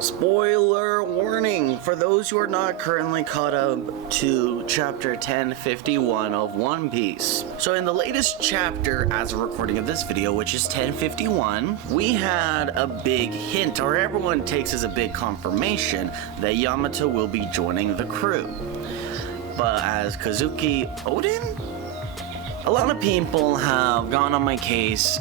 Spoiler warning for those who are not currently caught up to chapter 1051 of One Piece. So in the latest chapter, as a recording of this video, which is 1051, we had a big hint, or everyone takes as a big confirmation, that Yamato will be joining the crew. But as Kazuki Odin? A lot of people have gone on my case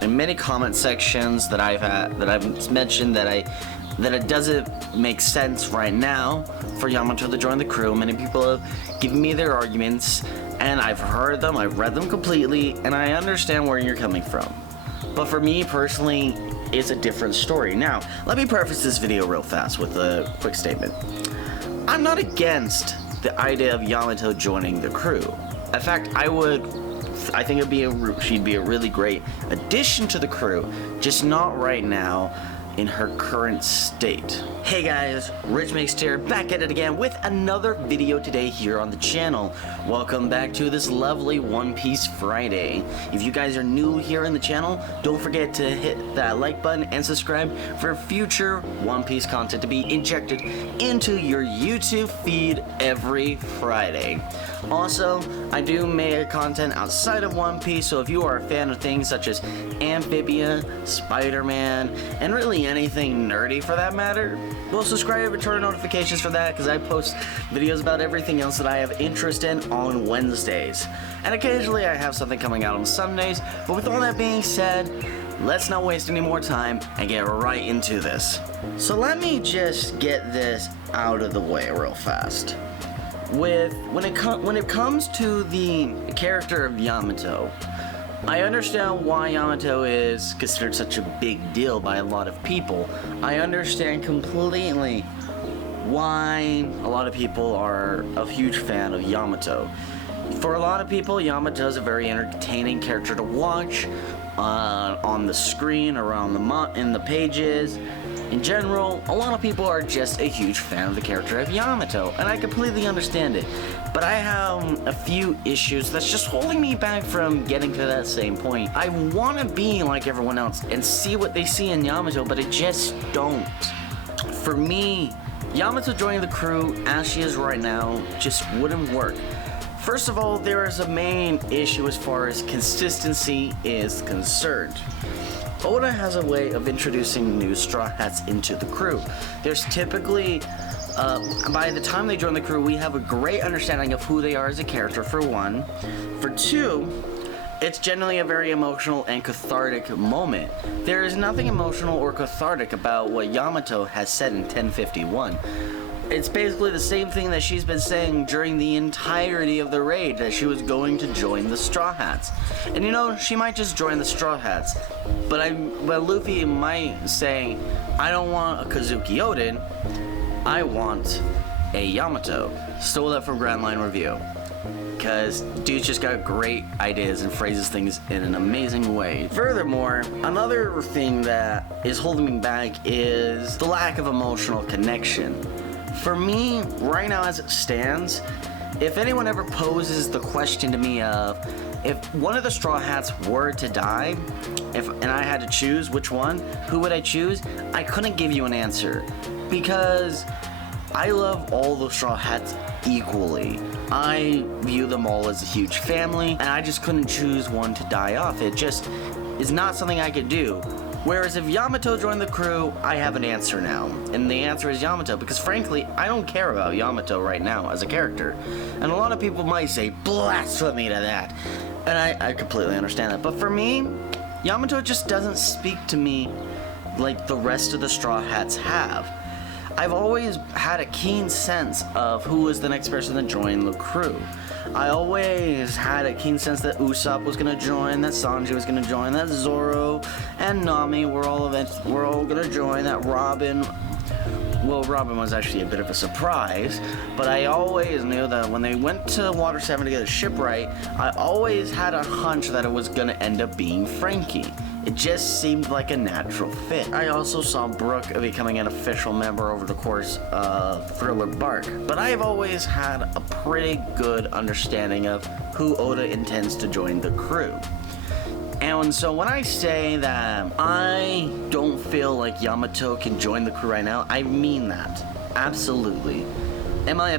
in many comment sections that I've mentioned that it doesn't make sense right now for Yamato to join the crew. Many people have given me their arguments, and I've heard them, I've read them completely, and I understand where you're coming from. But for me personally, it's a different story. Now, let me preface this video real fast with a quick statement. I'm not against the idea of Yamato joining the crew. In fact, I think she'd be a really great addition to the crew, just not right now in her current state. Hey guys, Rich Mixed here, back at it again with another video today here on the channel. Welcome back to this lovely One Piece Friday. If you guys are new here in the channel, don't forget to hit that like button and subscribe for future One Piece content to be injected into your YouTube feed every Friday. Also, I do make content outside of One Piece, so if you are a fan of things such as Amphibia, Spider-Man, and really anything nerdy for that matter, well, subscribe and turn on notifications for that, because I post videos about everything else that I have interest in on Wednesdays. And occasionally I have something coming out on Sundays, but with all that being said, let's not waste any more time and get right into this. So let me just get this out of the way real fast. When it comes to the character of Yamato, I understand why Yamato is considered such a big deal by a lot of people. I understand completely why a lot of people are a huge fan of Yamato. For a lot of people, Yamato is a very entertaining character to watch on the screen, around in the pages. In general, a lot of people are just a huge fan of the character of Yamato, and I completely understand it. But I have a few issues that's just holding me back from getting to that same point. I want to be like everyone else and see what they see in Yamato, but I just don't. For me, Yamato joining the crew as she is right now just wouldn't work. First of all, there is a main issue as far as consistency is concerned. Oda has a way of introducing new Straw Hats into the crew. There's typically, by the time they join the crew, we have a great understanding of who they are as a character, for one. For two, it's generally a very emotional and cathartic moment. There is nothing emotional or cathartic about what Yamato has said in 1051. It's basically the same thing that she's been saying during the entirety of the raid, that she was going to join the Straw Hats. And you know, she might just join the Straw Hats, but Luffy might say, I don't want a Kazuki Odin, I want a Yamato. Stole that from Grand Line Review. Because dude's just got great ideas and phrases things in an amazing way. Furthermore, another thing that is holding me back is the lack of emotional connection. For me, right now as it stands, if anyone ever poses the question to me of, if one of the Straw Hats were to die, and I had to choose which one, who would I choose? I couldn't give you an answer, because I love all the Straw Hats equally. I view them all as a huge family, and I just couldn't choose one to die off. It just is not something I could do. Whereas if Yamato joined the crew, I have an answer now. And the answer is Yamato, because frankly, I don't care about Yamato right now as a character. And a lot of people might say, blasphemy to that. And I completely understand that. But for me, Yamato just doesn't speak to me like the rest of the Straw Hats have. I've always had a keen sense of who was the next person to join the crew. I always had a keen sense that Usopp was gonna join, that Sanji was gonna join, that Zoro and Nami were all gonna join, that Robin. Well, Robin was actually a bit of a surprise, but I always knew that when they went to Water 7 to get a shipwright, I always had a hunch that it was gonna end up being Frankie. It just seemed like a natural fit. I also saw Brook becoming an official member over the course of Thriller Bark, but I have always had a pretty good understanding of who Oda intends to join the crew. And And so when I say that I don't feel like Yamato can join the crew right now, I mean that. Absolutely. Am I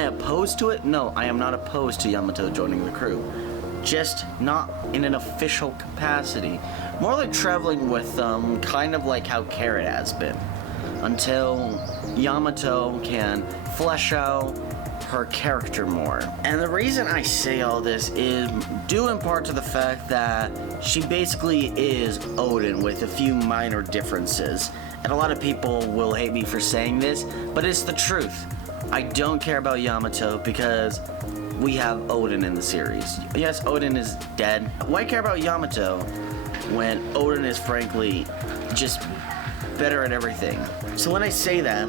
opposed to it? No, I am not opposed to Yamato joining the crew. Just not in an official capacity. More like traveling with them, kind of like how Carrot has been. Until Yamato can flesh out her character more. And the reason I say all this is due in part to the fact that she basically is Odin with a few minor differences. And a lot of people will hate me for saying this, but it's the truth. I don't care about Yamato because we have Odin in the series. Yes, Odin is dead. Why care about Yamato when Odin is frankly just better at everything? So when I say that,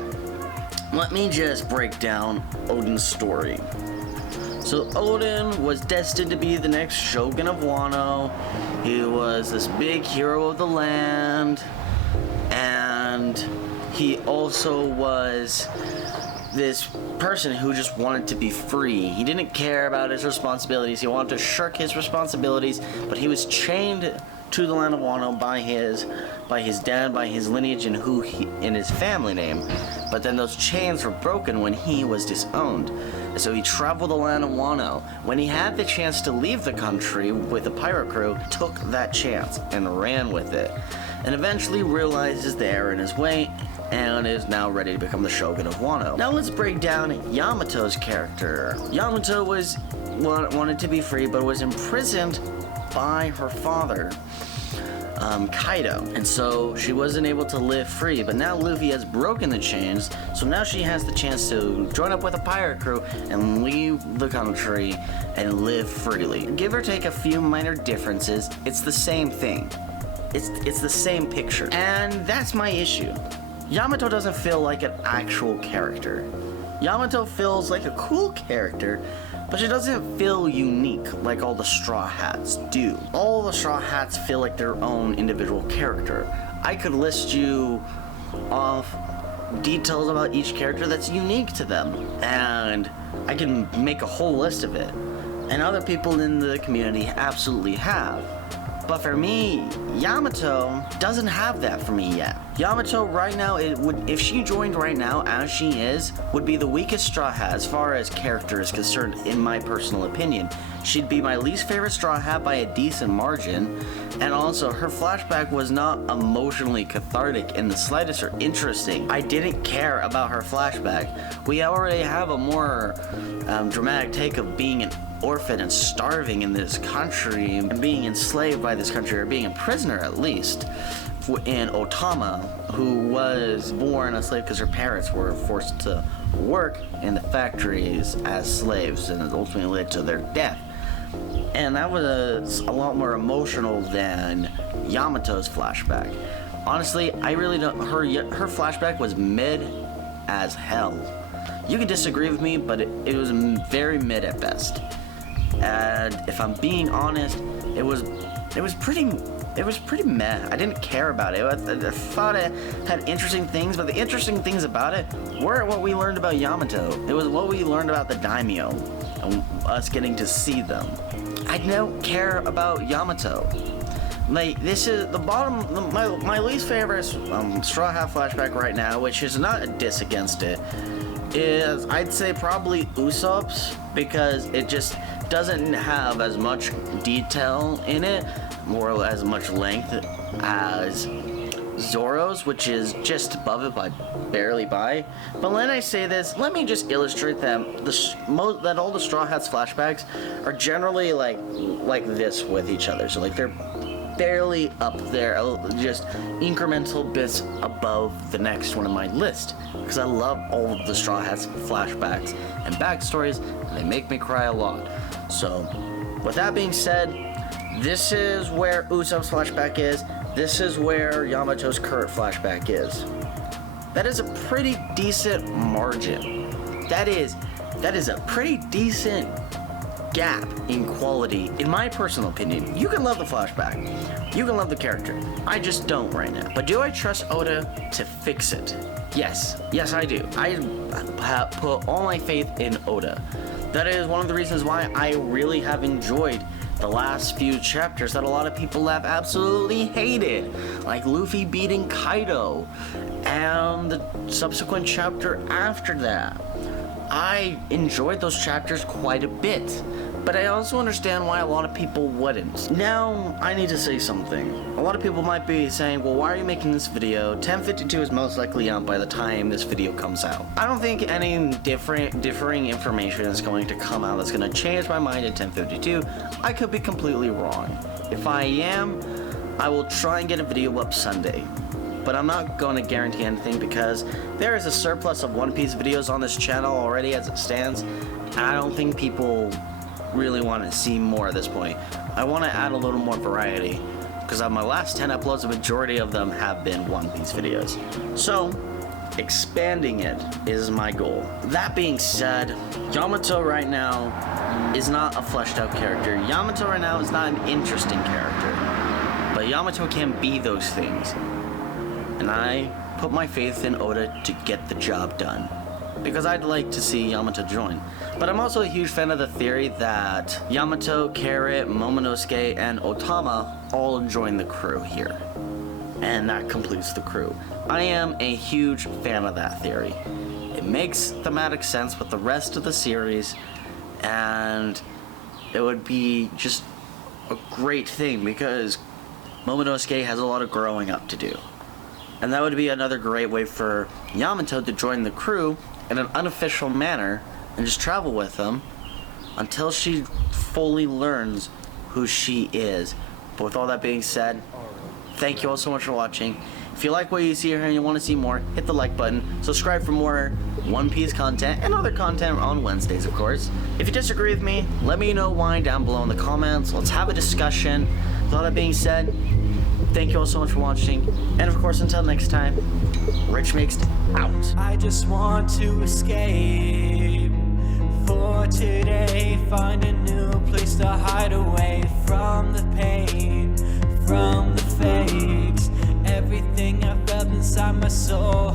let me just break down Odin's story. So Odin was destined to be the next shogun of Wano. He was this big hero of the land, and he also was this person who just wanted to be free. He didn't care about his responsibilities. He wanted to shirk his responsibilities, but he was chained to the land of Wano by his dad, by his lineage, and in his family name. But then those chains were broken when he was disowned. And so he traveled the land of Wano. When he had the chance to leave the country with the pirate crew, took that chance and ran with it. And eventually realizes the error in his way and is now ready to become the shogun of Wano. Now let's break down Yamato's character. Yamato wanted to be free, but was imprisoned by her father, Kaido. And so she wasn't able to live free, but now Luffy has broken the chains, so now she has the chance to join up with a pirate crew and leave the country and live freely. Give or take a few minor differences, it's the same thing. It's the same picture. And that's my issue. Yamato doesn't feel like an actual character. Yamato feels like a cool character, but she doesn't feel unique like all the Straw Hats do. All the Straw Hats feel like their own individual character. I could list you off details about each character that's unique to them, and I can make a whole list of it. And other people in the community absolutely have. But for me, Yamato doesn't have that for me yet. Yamato right now, if she joined right now as she is, would be the weakest Straw Hat as far as character is concerned, in my personal opinion. She'd be my least favorite Straw Hat by a decent margin, and also her flashback was not emotionally cathartic in the slightest or interesting. I didn't care about her flashback. We already have a more dramatic take of being an orphan and starving in this country and being enslaved by this country, or being a prisoner at least, in Otama, who was born a slave because her parents were forced to work in the factories as slaves, and it ultimately led to their death. And that was a lot more emotional than Yamato's flashback. Honestly, I really don't. Her flashback was mid as hell. You can disagree with me, but it was very mid at best. And if I'm being honest, it was pretty meh. I didn't care about it. I thought it had interesting things, but the interesting things about it weren't what we learned about Yamato. It was what we learned about the daimyo and us getting to see them. I don't care about Yamato. Like, this is the bottom. My least favorite Straw Hat flashback right now, which is not a diss against it, is I'd say probably Usopp's, because it just doesn't have as much detail in it, or as much length as Zoro's, which is just above it by barely by. But when I say this, let me just illustrate that that all the Straw Hats flashbacks are generally like this with each other. So like they're barely up there, just incremental bits above the next one on my list, because I love all of the Straw Hats flashbacks and backstories, and they make me cry a lot. So with that being said, this is where Usopp's flashback is. This is where Yamato's current flashback is. That is a pretty decent margin. That is a pretty decent gap in quality, in my personal opinion. You can love the flashback. You can love the character. I just don't right now. But do I trust Oda to fix it? Yes. Yes, I do. I put all my faith in Oda. That is one of the reasons why I really have enjoyed the last few chapters that a lot of people have absolutely hated, like Luffy beating Kaido, and the subsequent chapter after that. I enjoyed those chapters quite a bit, but I also understand why a lot of people wouldn't. Now, I need to say something. A lot of people might be saying, well, why are you making this video? 1052 is most likely out by the time this video comes out. I don't think any differing information is going to come out that's going to change my mind in 1052. I could be completely wrong. If I am, I will try and get a video up Sunday. But I'm not going to guarantee anything because there is a surplus of One Piece videos on this channel already as it stands, and I don't think people really want to see more at this point. I want to add a little more variety because on my last 10 uploads, the majority of them have been One Piece videos. So, expanding it is my goal. That being said, Yamato right now is not a fleshed out character. Yamato right now is not an interesting character. But Yamato can be those things. And I put my faith in Oda to get the job done, because I'd like to see Yamato join. But I'm also a huge fan of the theory that Yamato, Carrot, Momonosuke, and Otama all join the crew here. And that completes the crew. I am a huge fan of that theory. It makes thematic sense with the rest of the series, and it would be just a great thing because Momonosuke has a lot of growing up to do. And that would be another great way for Yamato to join the crew in an unofficial manner and just travel with them until she fully learns who she is. But with all that being said, thank you all so much for watching. If you like what you see here and you want to see more, hit the like button, subscribe for more One Piece content and other content on Wednesdays, of course. If you disagree with me, let me know why down below in the comments. Let's have a discussion. With all that being said, thank you all so much for watching, and of course, until next time, Rich Mixed out. I just want to escape for today, find a new place to hide away from the pain, from the fakes. Everything I felt inside my soul